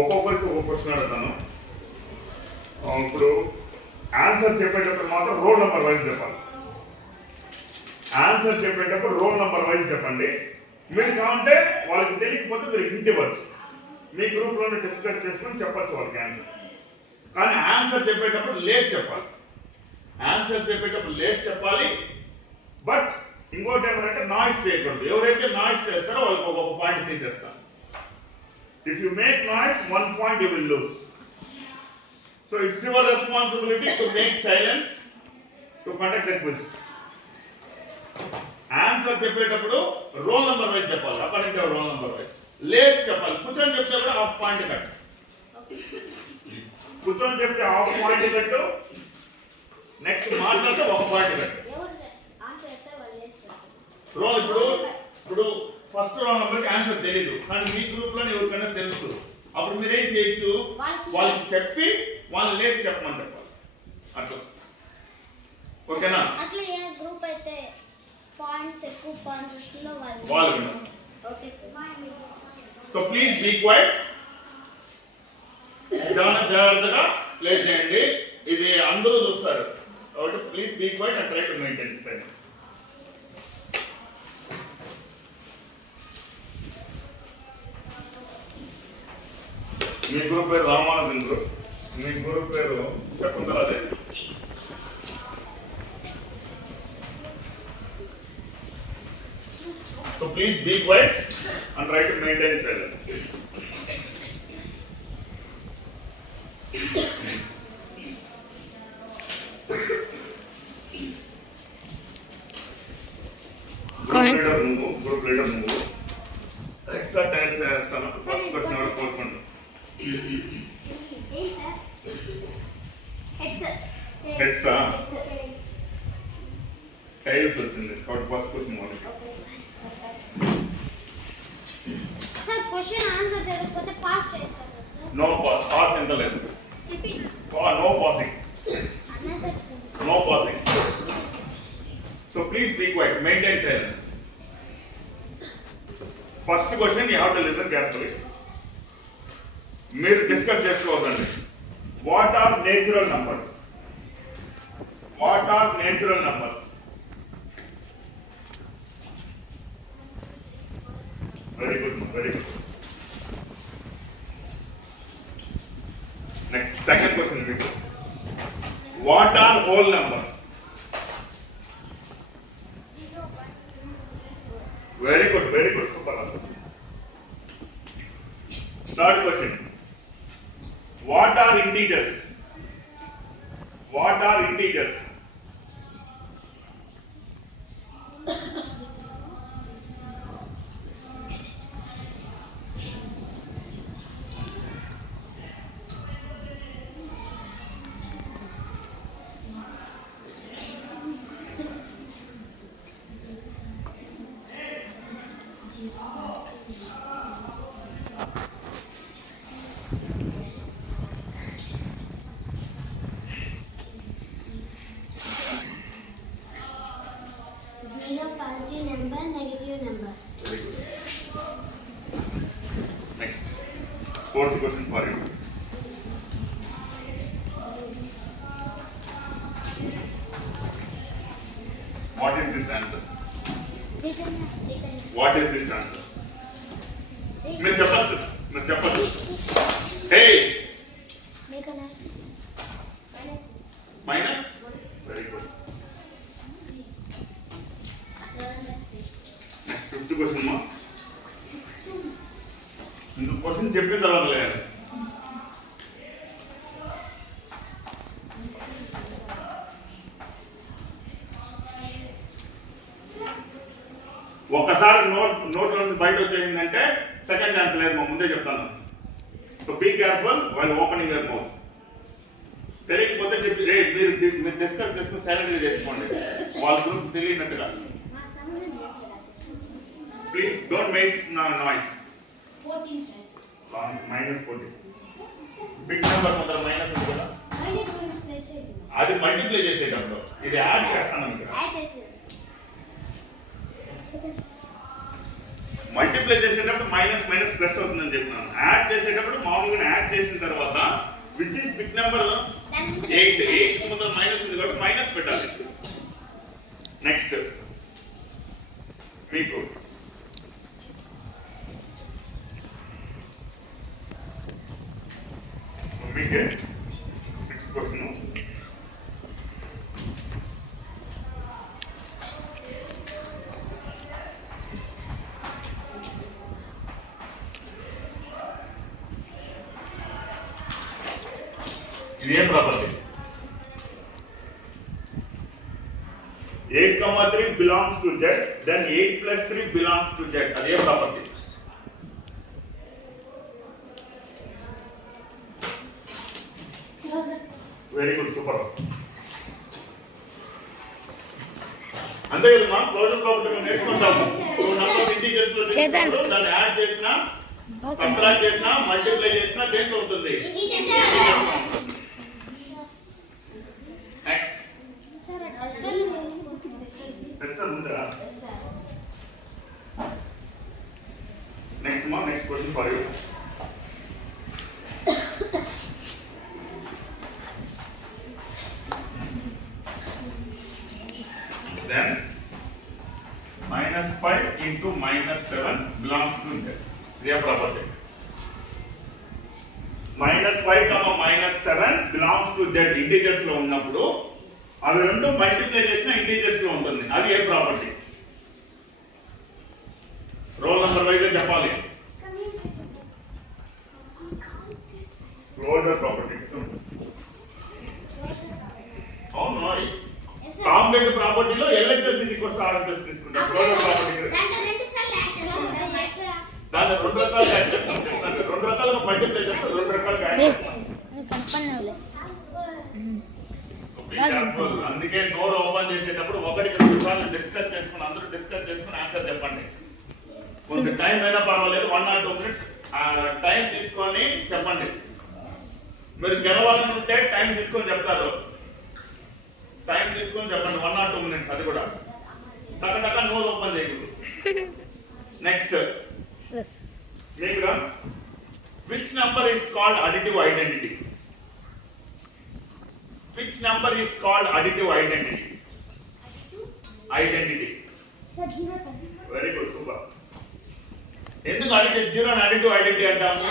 ఒక్కొక్కరికి ఒక్కొక్క క్వశ్చన్ అడుగుతాను. ఇప్పుడు ఆన్సర్ చెప్పేటప్పుడు మాత్రం రోల్ నెంబర్ వైజ్ చెప్పాలి. ఆన్సర్ చెప్పేటప్పుడు రోల్ నెంబర్ వైజ్ చెప్పండి. మీరు కావాలంటే వాళ్ళకి తెలియకపోతే మీరు హింట్ ఇవ్వచ్చు. మీ గ్రూప్లోనే డిస్కస్ చేసుకుని చెప్పచ్చు వాళ్ళకి ఆన్సర్. కానీ ఆన్సర్ చెప్పేటప్పుడు లేస్ చెప్పాలి. ఆన్సర్ చెప్పేటప్పుడు లేస్ చెప్పాలి. బట్ ఇంకోటి ఏమంటే నాయిస్ చేయకూడదు. ఎవరైతే నాయిస్ చేస్తారో వాళ్ళకి ఒక్కొక్క పాయింట్ తీసేస్తారు. If you make noise, 1 point you will lose. So it's your responsibility to make silence to conduct the quiz. Answer చెప్పేటప్పుడు రోల్ నెంబర్ వైజ్ చెప్పాలి. According to roll number wise. లేస్ చెప్పాలి. కూర్చొని చెప్తే కూడా హాఫ్ పాయింట్ కట్. కూర్చొని చెప్తే half point cut. Next మాట్లాడితే 1 పాయింట్ కట్. రోల్ ఇప్పుడు ఫస్ట్ రోల్ నెంబర్కి ఆన్సర్ తెలీదు, కానీ మీ గ్రూప్లో ఎవరికైనా తెలుసు. అప్పుడు మీరు ఏం చేయొచ్చు, వాళ్ళకి చెప్పి వాళ్ళని లేచి చెప్పమని చెప్పాలి. అట్లా ఓకేనా? అట్లా ఏ గ్రూప్ అయితే పాయింట్స్ ఎక్కువ పాయింట్స్ వస్తుందో వాళ్ళు విన్నారు. Okay sir. So please be quiet. చాలా జాగ్రత్తగా ప్లే చేయండి. ఇది అందరూ చూస్తారు కాబట్టి please be quiet and try to maintain silence. మీ గ్రూప్ పేరు రామానుజన్ గ్రూప్. మీ గ్రూప్ పేరు శకుంతలదే. So please be quiet and try to maintain silence. Group leader నువ్వు ఎక్స్ట్రా టైం చేస్తాను. ఫస్ట్ క్వశ్చన్ ఎవరు కోరుకుంటారు? హెడ్సా టైల్స్ వచ్చింది కాబట్టి first question sir question answer తెలియకపోతే పాస్ చేస్తారా సార్? No pass. పాస్ ఎంత లేదు. No passing. No passing. So please be quiet. Maintain silence. First question you have to listen carefully. మీరు discuss చేసుకోవద్దండి. What are natural numbers? What are natural numbers? Very good, very good. Next second question మీకు. What are whole numbers? Very good, very good, super. Third question. What are integers? What are integers? Positive number, negative number. Very good. Next, fourth question for you. What is this answer? What is this answer? మీరు చెప్పచ్చు. మీరు చెప్పచ్చు. Hey. Make an answer. Minus. Very good. Next, fifth question ma. ఇందుకు క్వశ్చన్ చెప్పిన తర్వాత లేదు. ఒక్కసారి నోట్ నుంచి బయట వచ్చేసిందంటే సెకండ్ ఛాన్స్ లేదు. మా ముందే చెప్తాను. So be careful while opening your mouth. తెలియకపోతే చెప్పి మీరు డిస్కస్ చేసుకుని సైలెంట్గా చేసుకోండి. వాళ్ళ గ్రూప్ తెలియనట్టుగా. Please don't make noise. 14 sir. -14. Big number ముందర మైనస్ ఉంది కదా, అది మల్టిప్లై చేసేటప్పుడు ఇది యాడ్ చేస్తాను ఇక్కడ. మల్టిప్లై చేసేటప్పుడు మైనస్ మైనస్ ప్లస్ అవుతుందని చెప్పినాను. యాడ్ చేసేటప్పుడు మామూలుగా యాడ్ చేసిన తర్వాత విచ్ ఇస్ బిగ్ నెంబర్ 8. 8 ముందర మైనస్ ఉంది కాబట్టి మైనస్ పెట్టాలి. నెక్స్ట్ మీకు మీకే 6th క్వశ్చన్. ఇది ఏం ప్రాపర్టీ? 8, 3 belongs to Z, then 8 plus 3 belongs to Z. అది ఏం ప్రాపర్టీ? Very good, super. అంతే కదమ్మా, క్లోజర్ ప్రాపర్టీ నేర్చుకుంటాము. నంబర్ ఇంటిజర్స్ లో తీసుకున్నప్పుడు దాన్ని యాడ్ చేసినా, సబ్ట్రాక్ట్ చేసినా, మల్టిప్లై చేసినా దేంట్లో ఉంటుంది? నెక్స్ట్ నెక్స్ట్ మా next question for you. Then -5 into -7 belongs to Z. This is property. -5, -7 belongs to Z. Integers లో ఉన్నప్పుడు అవి రెండు మల్టిప్లై చేసిన ఇంటిజర్స్ లో ఉంటుంది. అది ఏ ప్రాపర్టీ? రోల్ నెంబర్ వైజ్ చెప్పాలి. Closure property. అవును, కాంప్లెక్స్ ప్రాపర్టీలో LHS RHS తీసుకుంటాం. క్లోజర్ ప్రాపర్టీ దాన్ని రెండు రకాలుగా యాడ్ చేస్తాం. రెండు రకాలుగా మల్టిప్లై చేస్తాం, రెండు రకాలుగా యాడ్ చేస్తాం. అందుకే నోరు ఓపెన్ చేసేటప్పుడు 1-2 సార్లు డిస్కస్ చేసుకుని అందరూ డిస్కస్ చేసుకుని ఆన్సర్ చెప్పండి. కొంత టైం అయినా పర్వాలేదు, 1 or 2 minutes టైం తీసుకొని చెప్పండి. మీరు గెలవాలని ఉంటే టైం తీసుకొని చెప్తారు. టైం తీసుకొని చెప్పండి, 1 or 2 minutes. అది కూడా టక నోరు ఓపెన్ చేయకూడదు. Next which number is called additive identity? Which number is called additive identity? Identity. Very good, super. ఎందుకు additive 0 and additive identity అంటాము?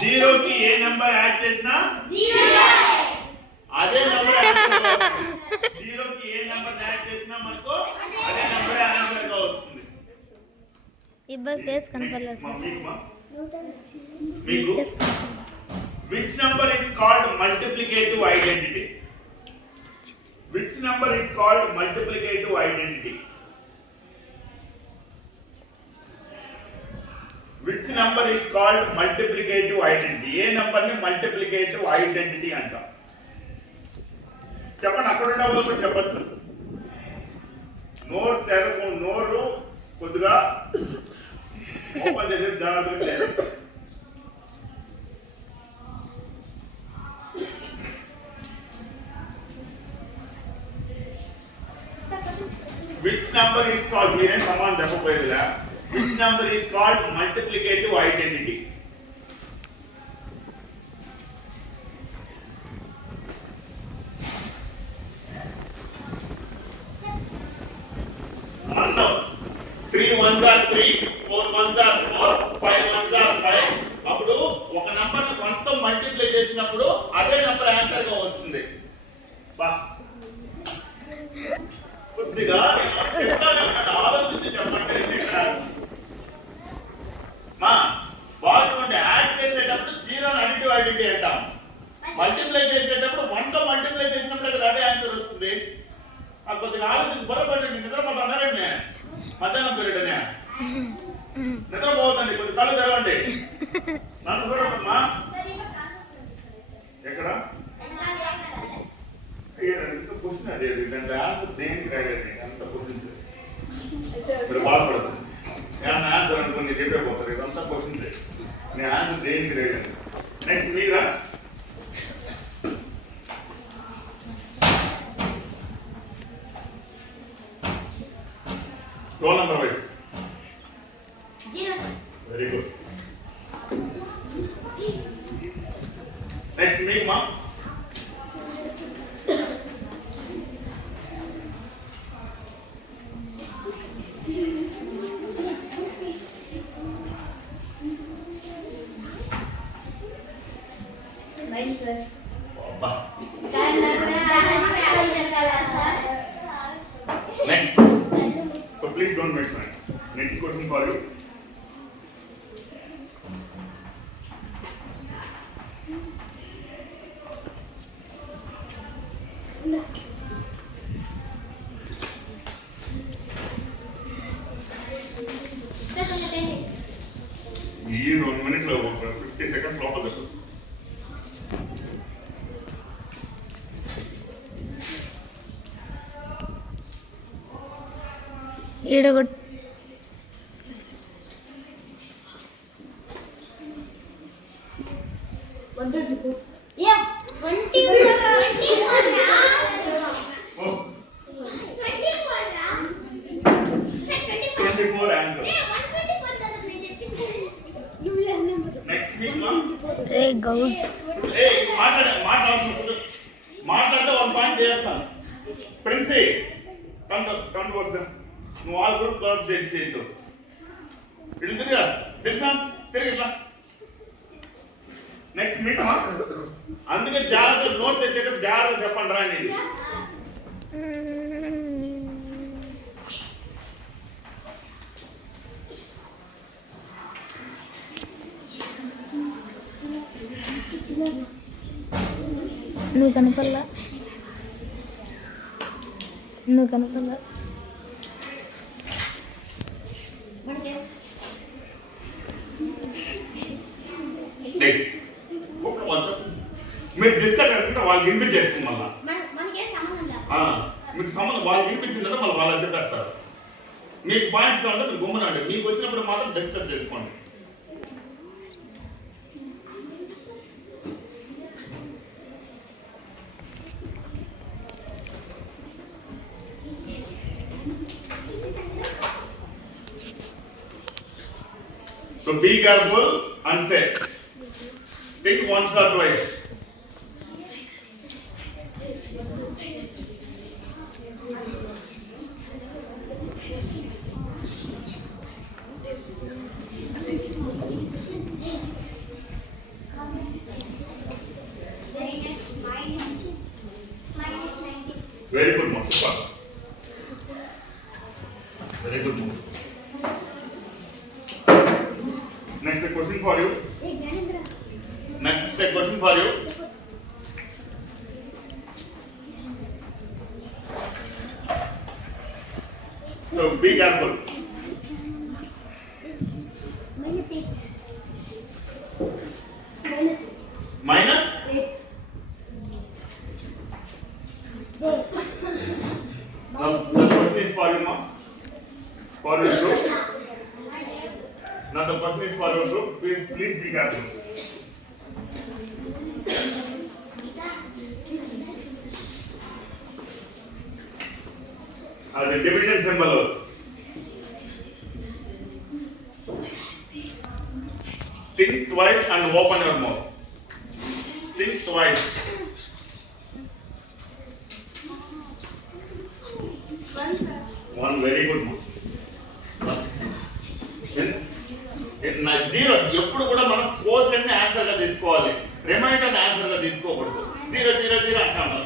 0 కి ఏ నంబర్ యాడ్ చేసినా 0 అదే నంబర్ ఆన్సర్ వస్తుంది. 0 కి ఏ నంబర్ యాడ్ చేసినా మనకు అదే నంబర్ ఆన్సర్ గా వస్తుంది. ఇబ్బా ఫేస్ కనపడలేదు సార్. మీకు which number is called multiplicative identity? Which number is called multiplicative identity? Which number is called multiplicative identity? ఏ నంబర్ ని మల్టిప్లికేటివ్ ఐడెంటిటీ అంటాం? చెప్పండి, అక్కడ ఉన్న వాళ్ళు కూడా చెప్పచ్చు. నోరు కొద్దిగా ఓపెన్ చేసి జాగ్రత్తగా చేయాలి. Which number is called? మీరే సమానం చెప్పబోయేదిలా. Which number is called multiplicative identity? Unknown. 3 1s are 3, 4 1s are 4, 5 1s are 5. అప్పుడు ఒక నంబర్ ని 1 తో మల్టిప్లై చేసినప్పుడు అదే నంబర్ ఆన్సర్ గా వస్తుంది. బా కొద్దిగా ఆలోచించి చెప్పండి. మా వాటి యాడ్ చేసేటప్పుడు 0 అడిటివ్ ఐడెంటిటీ అంటాం. మల్టిప్లై చేసేటప్పుడు 1 తో మల్టిప్లై చేసినప్పుడు అదే ఆన్సర్ వస్తుంది. కొద్దిగా ఆలోచించి పొరపడండి. నిద్రపోతున్నారండి, మధ్యాహ్నం పీరియడ్ అనే నిద్రపోవద్దండి, కొద్ది కళ్ళు తెరవండి. నన్ను చూడమ్మా. ఎక్కడ క్వశ్చన్ అదే దాంట్లో ఆన్సర్ దేనికి రాయలేదు. అంత క్వశ్చన్స్ మీరు బాధపడదు. ఏమన్నా ఆన్సర్ అనుకుని చెప్పే పోతారు. ఇదంతా క్వశ్చన్స్. నేను ఆన్సర్ దేనికి రాయలేదు. నెక్స్ట్ మీరా roll number wise. Next week, ma'am. Baik, sir. Apa? Sir. Next. So please don't make noise. Next question for you. ఈ 1 minute లో 50 seconds లోపల చెప్పచ్చు. ఈడగొట్ Yeah, 24 Oh, 24 ra. Sir, 24. 24 answer. 124 కదా నేను చెప్పింది. Next week, ma'am. రే గౌస్ మాట్లాడితే 1 పాయింట్ చేస్తాను. ప్రిన్సీ కంట్ వర్స్ నువ్వు ఆ గ్రూప్ వర్క్ చేయొద్దు. ఇటు తిరిగా తెలుసా తిరిగి ఇట్లా. నెక్స్ట్ మీట్ మా అందుకే జాగ్రత్త నోట్ తెచ్చేటప్పుడు జాగ్రత్త చెప్పండి రా అనేది. నువ్వు కనపల్లా నువ్వు కనపల్లా మీరు డిస్కస్ చేసుకుంటే వాళ్ళు ఇంటికి చేస్తుంది మళ్ళా మనకే సంబంధం లేదు. మీకు సంబంధం వాళ్ళు వినిపించిందంటే మళ్ళీ వాళ్ళు చెప్పేస్తారు. మీకు పాయింట్స్ కావాలంటే మీరు గుమ్మనండి. మీకు వచ్చినప్పుడు మాత్రం డిస్కస్ చేసుకోండి. So be careful and say. Think once or twice. Very good, Mom. Super. Very good, Mom. Next a question for you. Next a question for you. So be careful. Minus? Now the question is for you, Mom. For your group. Now the question is for your group. Please be careful. The division symbol. Think twice and open your mouth. Think twice. One very good one. నా జీరో ఎప్పుడు కూడా మనం క్వశ్చన్ ని ఆన్సర్ గా తీసుకోవాలి. రిమైండర్ ని ఆన్సర్ గా తీసుకోకూడదు. 0 0 0 అంటాము.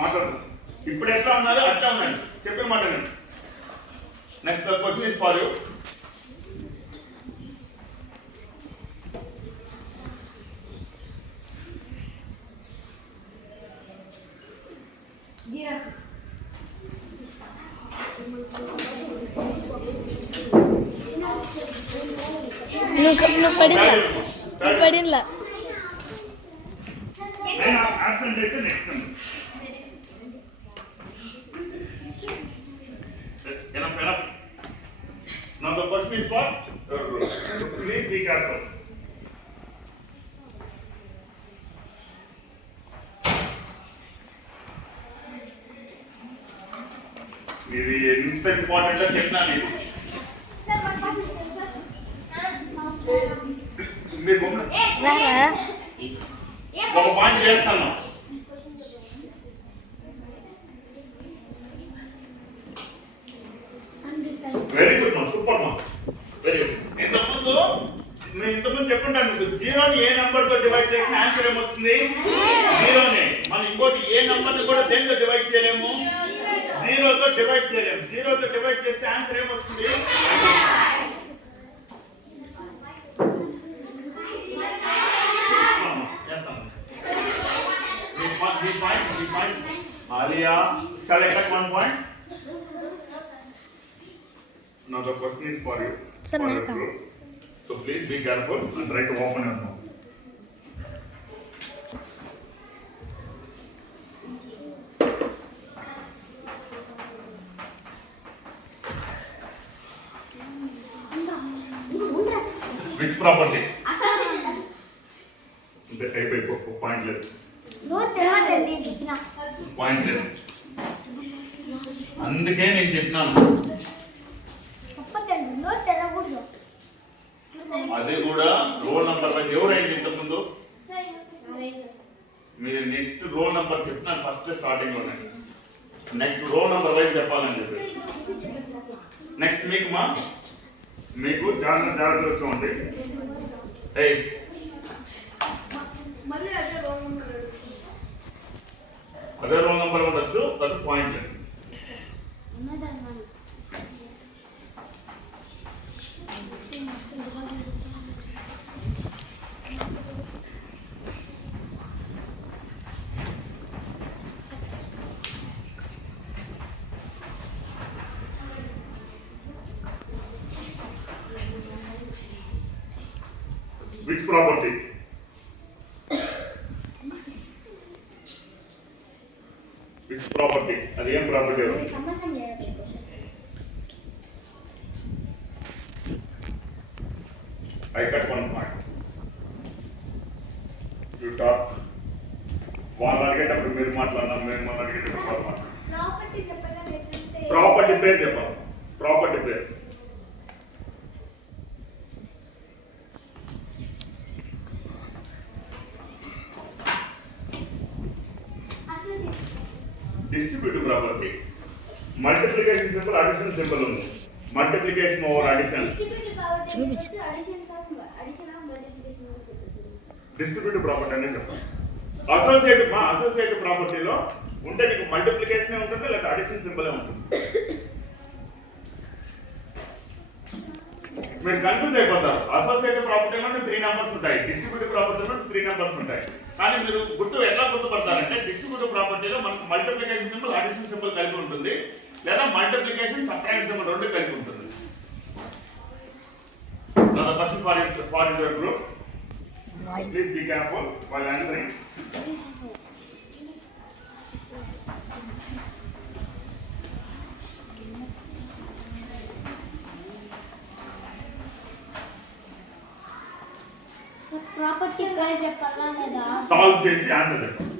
మాట్లాడు. ఇప్పుడు ఎట్లా ఉన్నారు అట్లా ఉందండి. చెప్పే మాట. Next question is for you. నువ్వు పడినలా absent అయితే next one. Enough. Now the question is for please be careful. ఇది ఎంత ఇంపార్టెంట్ చెప్పినాను ఇది. సార్ వన్ పాస్ సార్ మీరు గమ్మున రారా ఒక పాయింట్ చేస్తాను. వెరీ గుడ్ మా సూపర్ మా వెరీ గుడ్. ఇంతకుముందు చెప్పుంటాను మీకు జీరోని ఏ నెంబర్ తో డివైడ్ చేసిన ఆన్సర్ ఏమొస్తుంది? జీరోనే. మనం ఇంకోటి ఏ నెంబర్ ని కూడా దేంతో డివైడ్ చేయలేము? జీరోతో డివైడ్ చేయలేము. జీరోతో డివైడ్ చేస్తే ఆన్సర్ ఏమొస్తుంది? Alia, shall I cut 1 point? Now the question is for you. Sir, for your Naka. group. So please be careful and try to open your mouth. Which property? The point left. నోట్ తెలవదండి చెప్పినా Point left. అందుకే నేను చెప్పినాను. చెప్పదండి నోట్ తెలవకూడదు అది కూడా రోల్ నంబర్ వైజ్ ఎవరైంది ఇంతకుముందు మీరు నెక్స్ట్ రోల్ నంబర్ చెప్తున్నాను ఫస్ట్ స్టార్టింగ్ లోనే. నెక్స్ట్ రోల్ నంబర్ వైజ్ చెప్పాలని చెప్పేసి. నెక్స్ట్ మీకు జాగ్రత్త చూడండి. అదే రోల్ నంబర్ ఉండొచ్చు, అది పాయింట్ లేదు. Which property? Which property? అది ఏం ప్రాపర్టీ? సంబంధం లేదు I cut 1 point. You talk. వాళ్ళు అడిగేటప్పుడు మీరు మాట్లాడినా, మీరు మన అడిగేటప్పుడు వాళ్ళు మాట్లాడారు. ప్రాపర్టీ చెప్పగా ప్రాపర్టీ పేరు చెప్పాలి. ప్రాపర్టీ పేరు. Distributive property. Multiplication symbol, addition symbol ఉంది. Multiplication over addition. Distributive property అనేది చెప్పాలి. అసోసియేటివ్ ప్రాపర్టీలో ఉంటే నీకు మల్టిప్లికేషన్ ఉంటుంది లేదా అడిషన్ సింబల్ ఉంటుంది. మీరు కన్ఫ్యూజ్ అయిపోతారు. అసోసియేటివ్ ప్రాపర్టీలో 3 నెంబర్స్ ఉంటాయి, డిస్ట్రిబ్యూటివ్ ప్రాపర్టీలో 3 నెంబర్స్ ఉంటాయి. కానీ మీరు ఎట్లా గుర్తుపడతారంటే డిస్ట్రిబ్యూటివ్ ప్రాపర్టీలో మనకు మల్టిప్లికేషన్ సింబల్, అడిషన్ సింబల్ కలిపి ఉంటుంది, లేదా మల్టిప్లికేషన్ సబ్ట్రాక్షన్ సింబల్ రెండు కలిపి ఉంటుంది. Now the question for your group. Please be careful while answering. Property పేరు చెప్పాలా లేదా సాల్వ్ చేసి ఆన్సర్ చెప్పండి.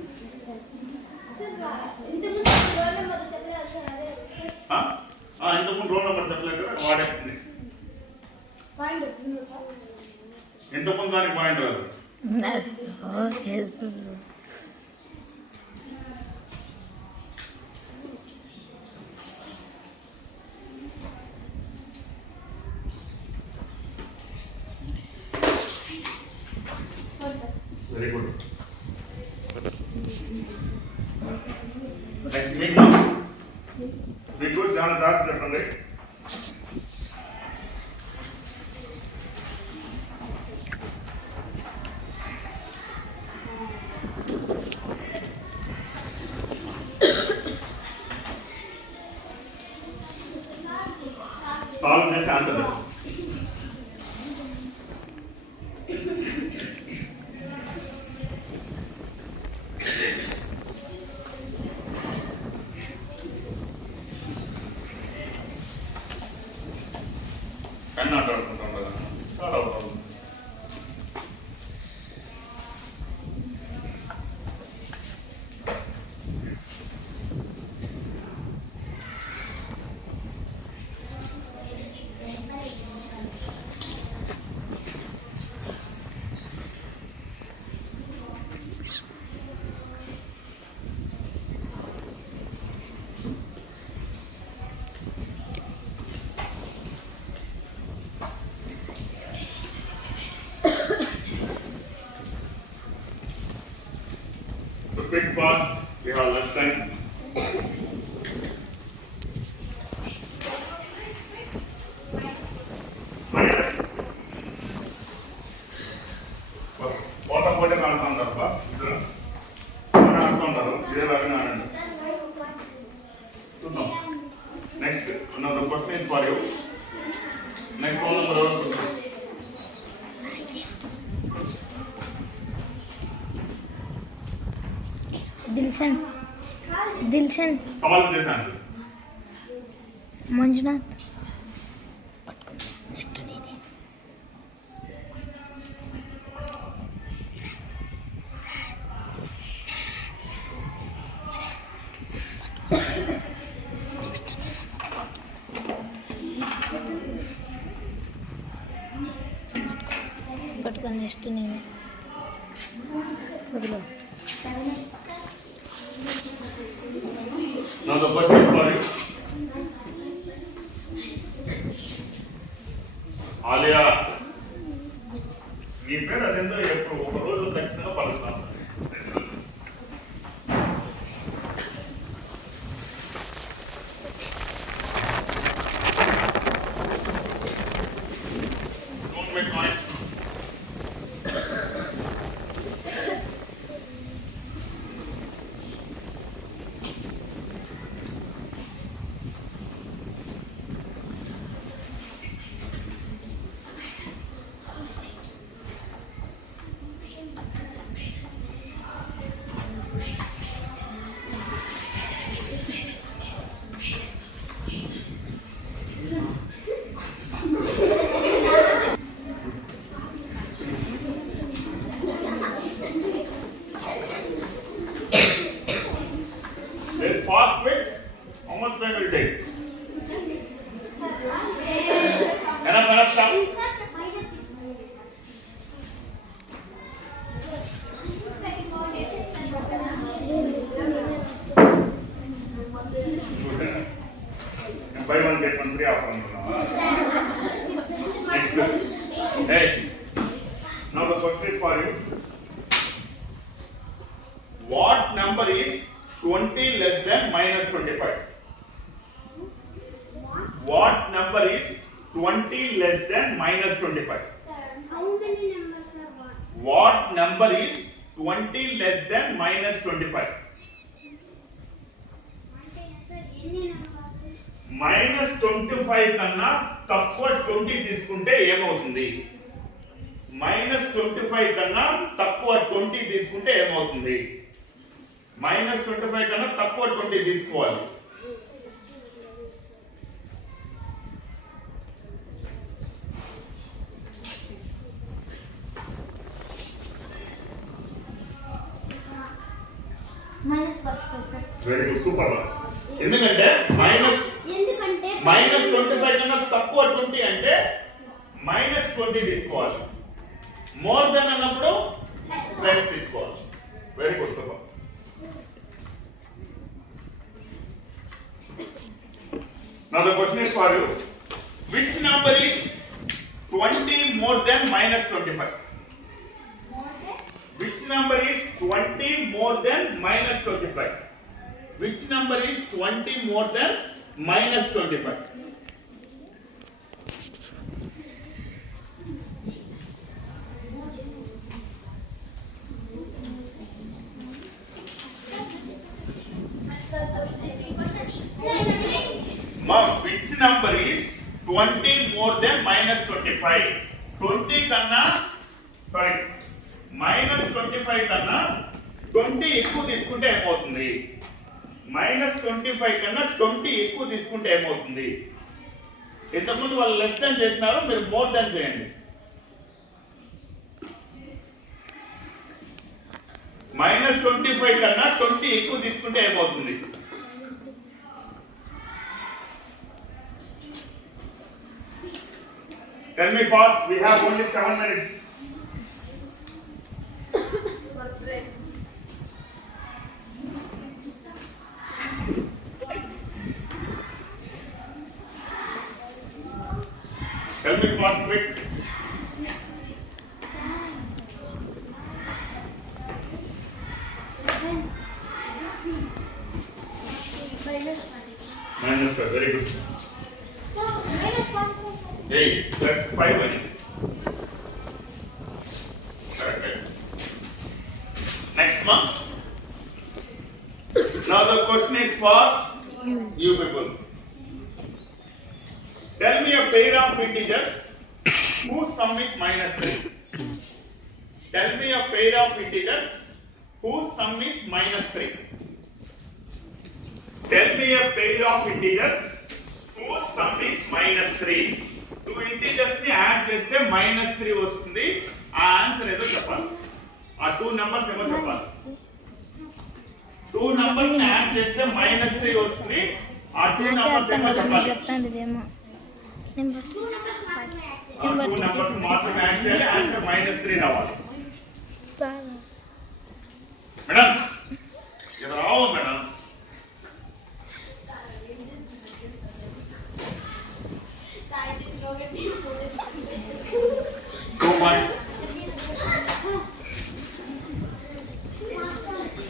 ఇంతకుముందు రోల్ నెంబర్ చెప్పలేదు కదా, వాడే ఇంతకుముందు దానికి పాయింట్ రాదు. Okay sir. Very good. Next మీకు చాలా జాగ్రత్త చెప్పండి. సాల్వ్ చేసి ఆన్సర్ చెప్పండి. కన్ను ఆడుకుంటాం కదా, చాలా అవుతాం. పోత పోటీ ఆడుతుంటారు బా ఇద్దరు ఆడుతుంటారు ఇదేలాగానే ఆడండి చూద్దాం next another question is for you next one number Dilshan దిల్షన్ సమాధానం చేశాను మంజునాథ్ పట్టుకో నెక్స్ట్ నేనే పట్టుకో నెక్స్ట్ నేనే వదిలో now the question is for you Alia నీ పేరు అదేందో ఎప్పుడు ఒక రోజు ఖచ్చితంగా పలుకుతాను Don't make noise. Then fast quick, how much time will it take? Enough time? Buy one get one free offer. Next. Hey. Now the question is for you. What number is 20 less than minus 25? What number is 20 less than minus 25? How many numbers are what? What number is 20 less than minus 25? మైనస్ 25 కన్నా తక్కువ 20 తీసుకుంటే ఏమవుతుంది? మైనస్ 25 కన్నా తక్కువ 20 తీసుకుంటే ఏమవుతుంది? మైనస్ 25 కన్నా తక్కువ 20 తీసుకోవాలి. మైనస్ 45 సార్. Very good super. ఎందుకంటే మైనస్ 25 కన్నా తక్కువ 20 అంటే మైనస్ 20 తీసుకోవాలి. మోర్ దెన్ అన్నప్పుడు ప్లస్ తీసుకోవాలి. Very good super. Now the question is for you. Which number is 20 more than minus 25? Which number is 20 more than minus 25? Which number is 20 more than minus 25? Mom, which number is 20 more than minus 25? 20 కన్నా sorry minus 25 కన్నా 20 ఎక్కువ తీసుకుంటే ఏమవుతుంది? మైనస్ 25 కన్నా 20 ఎక్కువ తీసుకుంటే ఏమవుతుంది? ఇంతకుముందు వాళ్ళు లెస్ దాన్ చేసినారు, మీరు మోర్ దాన్ చేయండి. మైనస్ 25 కన్నా 20 ఎక్కువ తీసుకుంటే ఏమవుతుంది? Tell me fast, we have only 7 minutes. Tell me fast, quick. -5. Very good. So -45. 8 plus 5 అని. Correct. Next one. Now the question is for you people. Tell me a pair of integers whose sum is -3. Tell me a pair of integers whose sum is -3. Tell me a pair of integers whose sum is -3. Two integers ని యాడ్ చేస్తే -3 వస్తుంది. ఆ ఆన్సర్ ఏదో చెప్పాలి. ఆ two numbers ఏమో చెప్పాలి. Two numbers ని యాడ్ చేస్తే -3 వస్తుంది. ఆ టూ నంబర్స్ ఏమో చెప్పాలి. చెప్తాను ఇదేమో నెంబర్ Two numbers మాత్రమే యాడ్ చేయాలి. ఆ టూ నంబర్స్ మాత్రమే యాడ్ చేయాలి. ఆన్సర్ -3 రావాలి. మేడం ఇది రావు మేడం.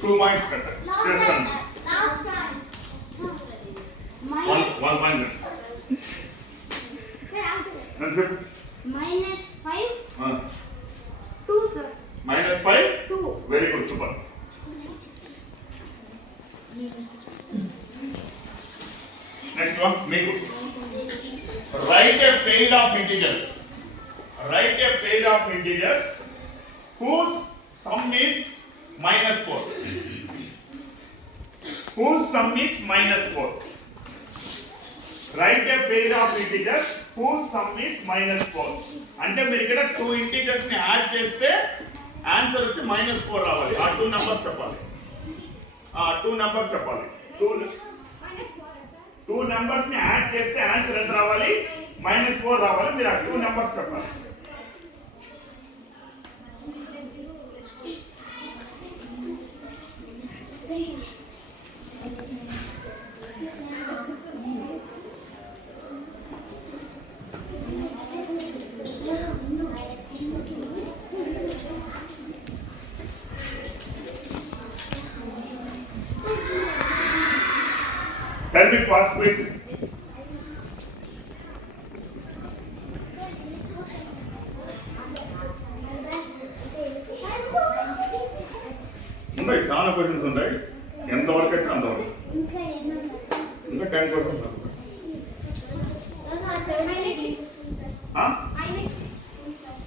టూ పాయింట్స్ కట్టాలి. చేస్తాను. వన్ పాయింట్ నేను చెప్పు. -5 ఆ, 2 sir. -5 2. Very good super. Next one మీకు write a pair of integers. Write a pair of integers whose sum is -4. Whose sum is -4. Write a pair of integers whose sum is -4. అంటే మీరు ఇక్కడ two integers ని యాడ్ చేస్తే ఆన్సర్ వచ్చి -4 రావాలి. ఆ two numbers చెప్పాలి. టూ నంబర్స్ ని యాడ్ చేస్తే ఆన్సర్ ఎంత రావాలి? -4 రావాలి. మీరు ఆ టూ నంబర్స్ చెప్పాలి. Tell me fast please. ఉంటాయి చాలా క్వశ్చన్స్ ఉంటాయి. ఎంతవరకు అయితే అంతవరకు. ఇంకా ఎన్ని ఉన్నాయి? ఇంకా 10%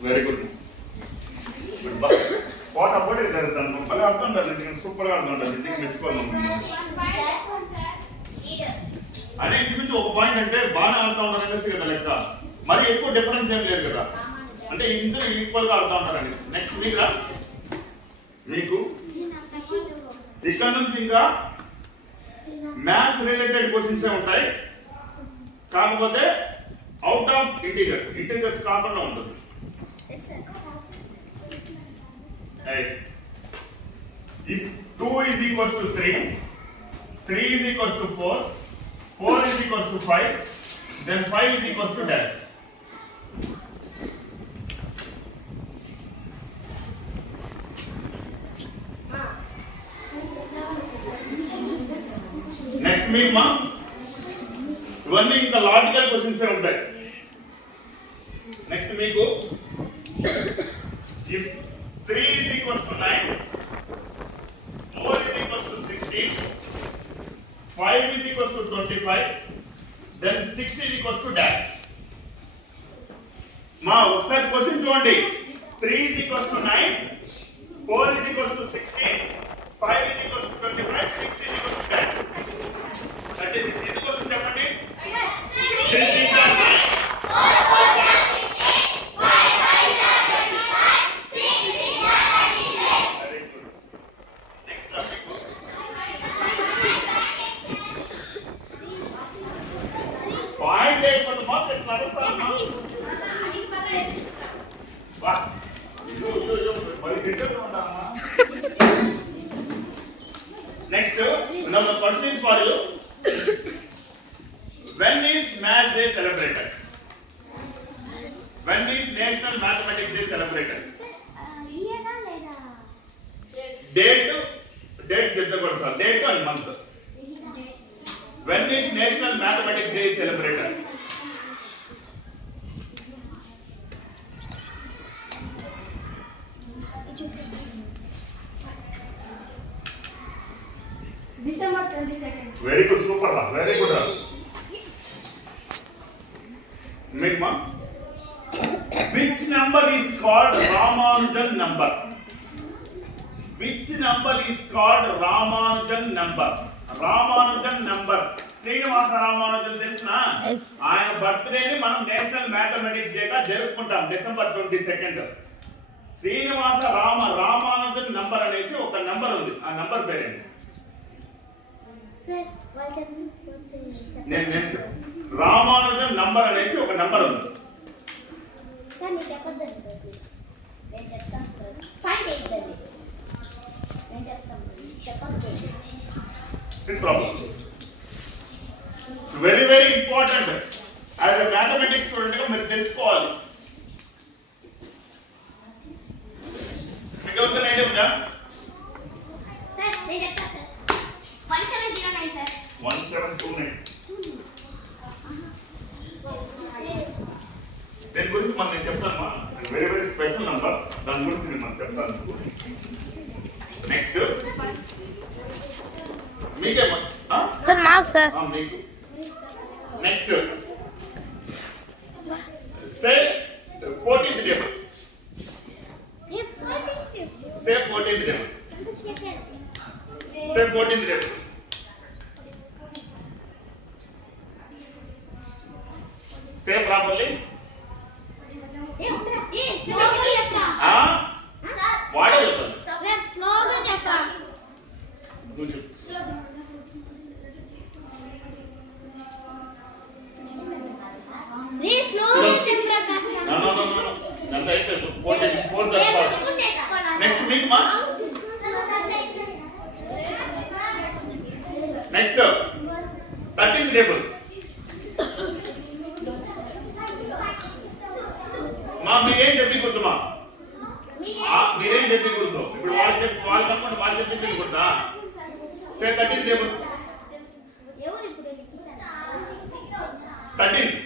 very good. What about it దర్ సన్ భలే అర్థం ఉంటుంది. సూపర్ గా అర్థం ఉంటుంది. దీనికి మెచ్చుకోవాలి. అదే చూపించి ఒక పాయింట్ అంటే బాగా అర్థం ఉంటారు అనేసి కదా లెక్క. మరి ఎక్కువ డిఫరెన్స్ ఏం లేదు కదా. అంటే ఇద్దరు ఈక్వల్ గా అర్థం ఉంటారు అనేసి. నెక్స్ట్ మీకు ఇక్కడ నుంచి ఇంకా మ్యాథ్స్ రిలేటెడ్ క్వశ్చన్స్ ఉంటాయి. కాకపోతే అవుట్ ఆఫ్ ఇంటీజర్స్ కాకుండా ఉంటుంది. If 2 is equals to 3, 3 is equals to 4, 4 is equals to 5, then 5 is equals to dash. Next మీకు ఇవన్నీ ఇంకా లాజికల్ క్వశ్చన్స్ ఉంటాయి. నెక్స్ట్ మీకు if 3 is equals to 9, 4 is equals to 16, 5 is equals to 25, then 6 is equals to dash. మా ఒకసారి క్వశ్చన్ చూడండి. 3 is equals to 9, 4 is equals to 16, 5 is equals to 25, 6 is equals to dash. 36. ఎందుకు వస్తుంది చెప్పండి? 3 is equals to 9. పాయింట్ అయిపోతుంది మాత్రం ఎట్లా నడుస్తారమ్మా? వా మరి గట్టిగా ఉంటామా? Next now the question is for you. When is Math Day celebrated? When is National Mathematics Day celebrated? ఇయరా లేదా? Date చెప్తే కూడా sir. Date and month. When is National Mathematics Day celebrated? December 22nd. Very good, super, very good. Make one. Which number is called Ramanujan number? Which number is called Ramanujan number? Ramanujan number. Srinivasa రామానుజన్ తెలుసునా? Yes. ఆయన బర్త్డేని మనం national mathematics day గా జరుపుకుంటాం December 22nd. Srinivasa Ramanujan నంబర్ అనేసి ఒక నంబర్ ఉంది. ఆ నంబర్ పేరేంటి? సార్ నేను రామానుజన్ నంబర్ అనేసి ఒక నంబర్ ఉంది. సార్ మీరు చెప్పొద్దండి సార్ ప్లీజ్. నేను చెప్తాను సార్. ఫైండ్ చేయొద్దండి. నేను చెప్తాను. చెప్పొద్దండి. Problem very very important. As a mathematics student గా మీరు తెలుసుకోవాలి. మీకు ఎవరికైనా ఐడియా ఉందా? సార్ నేను చెప్తాను సార్. 1709 సార్. 1729. దీని గురించి మనం నేను చెప్తాను. Very very special number. దాని గురించి నేను మనం చెప్తాను. నెక్స్ట్ మీకేమో సార్ మాకు సార్ మీకు నెక్స్ట్ సే 14th టేబుల్. సే 14th టేబుల్. సే 14th టేబుల్. Say properly. స్లోగా చెప్పరా? What are you doing? స్లోగా చెప్పరా? స్లోగా చెప్పరా కాస్త. No. Nanda is 4th first. Next week, ma. Next 13th table. మా మీరేం చెప్పి గుర్తుమా? మీరేం చెప్పి గుర్తు? ఇప్పుడు వాళ్ళు కనుక్కుంటే వాళ్ళు చెప్పింది గుర్తా? సే 13th table. 13th.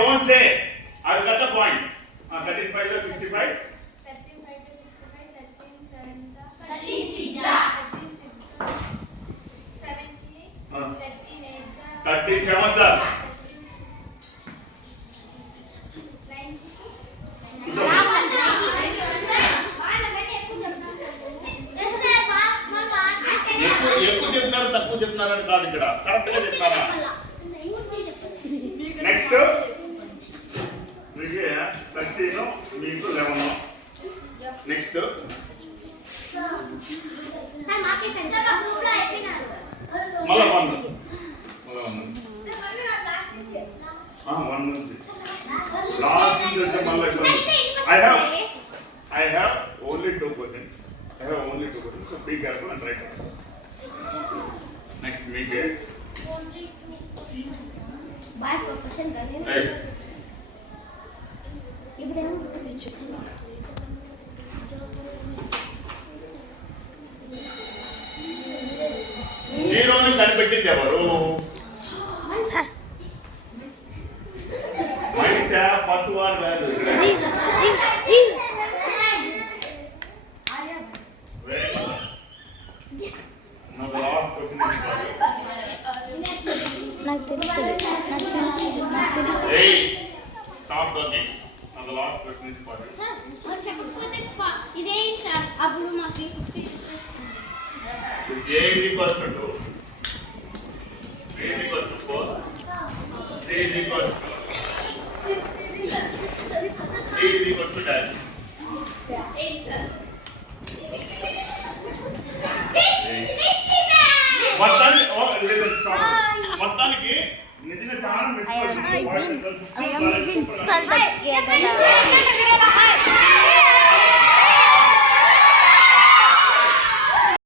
Don't say. I've got the point. 13 5 is 65. 37 sir. ఎక్కువ చెప్తున్నారు తక్కువ చెప్తున్నారని కాదు, ఇక్కడ కరెక్ట్ గా చెప్తారా? నెక్స్ట్ మీకు 13 మీకు 11. నెక్స్ట్ మళ్ళా 1 నుంచి లాస్ట్ నుంచి మళ్ళీ I have only 2 questions. So be careful and write it. Next make it. Boys for question again. Right. జీరోని కనిపెట్టింది ఎవరు? మైసా పశువాన్ కాదు. నాకు తెలుసు Hey, stop talking. Now the last question is for you. ఇదేంటి సార్? అప్పుడు మాకు 50 A is equals to 2. B is equals to 4. C is equals to D is equals to dash. మొత్తానికి నిజంగా చాలా I am giving salt together.